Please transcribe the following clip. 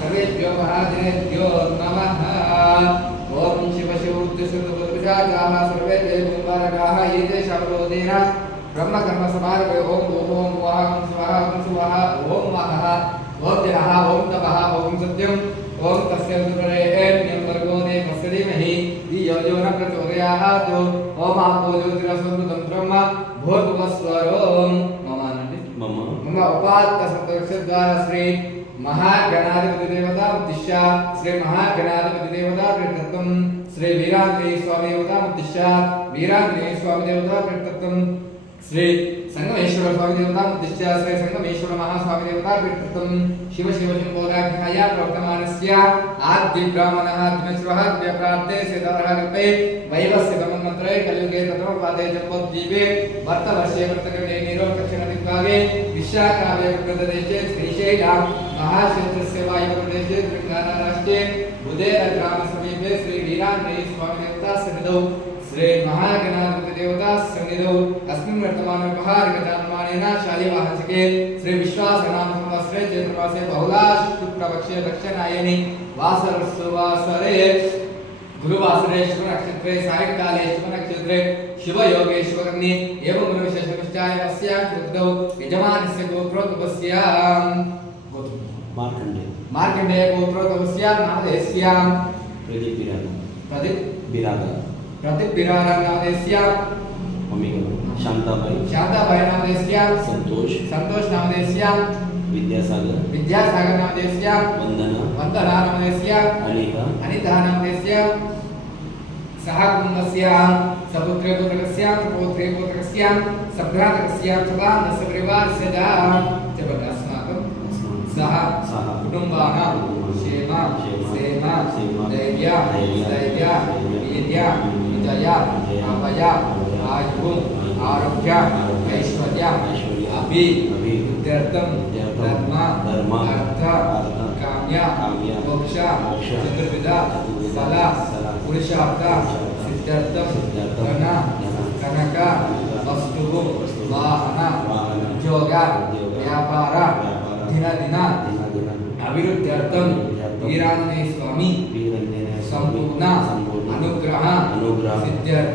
सर्वेभ्यो महादिनेभ्यो नमः। ओम शिव शिवोत्तिष्ठुर्भुजाः सर्वे देवमुबारकाः ये तेषावरोधेन ब्रह्म कर्म समारभे ओम ओम वाहं स्वाहा ओम स्वाहा ओम महः ओम दिनः ओम तपः ओम सत्यम ओम तस्य दुर्गेण्यं वर्गो देवस्य धीमहि धियो यो न प्रचोदयात् ओम आपो ज्योतिरस्वन्तु ब्रह्म भूर्भुवस्वरोम मम उपात्त सप्तक्षद्वारा श्री महागणाधिपति देवता उद्दिश्य श्री महागणाधिपति देवता प्रीत्यर्थम श्री वीरांजनेय स्वामी देवता उद्दिश्य वीरांजनेय स्वामी देवता प्रीत्यर्थम श्री संगमेश्वर स्वामी देवता उद्दिश्य श्री संगमेश्वर महास्वामी देवता प्रीत्यर्थम शिव शिव शंभोराज्ञया प्रवर्तमानस्य आद्य ब्राह्मणः दिनश्रवः प्राप्ते सिद्धवरः कृते वैवस्य मंत्रे कलियुगे प्रथमपादे जपोद्दीपे वर्तवर्षे वर्तकर्णे निरोधक्षणदिग्भागे विशाखावे प्रदेशे श्रीशैलम महाक्षेत्रस्य वायुप्रदेशे तेलंगानाराष्ट्रे बुधेरग्राम समीपे श्री वीरांजनेय स्वामी देवता सन्निधौ श्री महागणाधिपति देवता सन्निधौ अस्मिन् वर्तमान उपहारगतान्मानेन शालिवाहनचके श्री विश्वासनाम संवत्सरे चैत्रमासे बहुलाश शुक्लपक्षे दक्षिणायने वासरसुवासरे गुरुवासरे शुभ नक्षत्रे सायंकाले शुभ नक्षत्रे शुभ योगे शुभ कर्णे एवं गुरुविशेषनिष्ठाय अस्यां कृतौ यजमानस्य गोत्रोद्भवस्यां मार्कण्डेय गोत्रोद्भवस्यां नामधेयस्यां प्रदीप बिराला नामधेयस्यां शांताबाई नामधेयस्यां संतोष नामधेयस्यां विद्यासागर नामधेयस्यां वंदना नामधेयस्यां अनिता नामधेयस्यां सहकुटुम्बस्यां सपुत्रे पुत्रकस्यां सपौत्रे पुत्रकस्यां सभ्रातकस्यां सभानस्य परिवारस्य च अस्माकं सह कुटुम्बानां क्षेम धैर्य वीर्य विजय अभय आयुः आरोग्य ऐश्वर्य अभिवृद्ध्यर्थं धर्म अर्थ काम्य मोक्ष चतुर्विध फल पुरुषार्थ सिद्ध्यर्थं धन कनक वस्तु वाहन उद्योग व्यापार दिन अभिवृद्ध्यर्थं वीरांजनेय स्वामी संपूर्ण अनुग्रह सिद्ध्यर्थं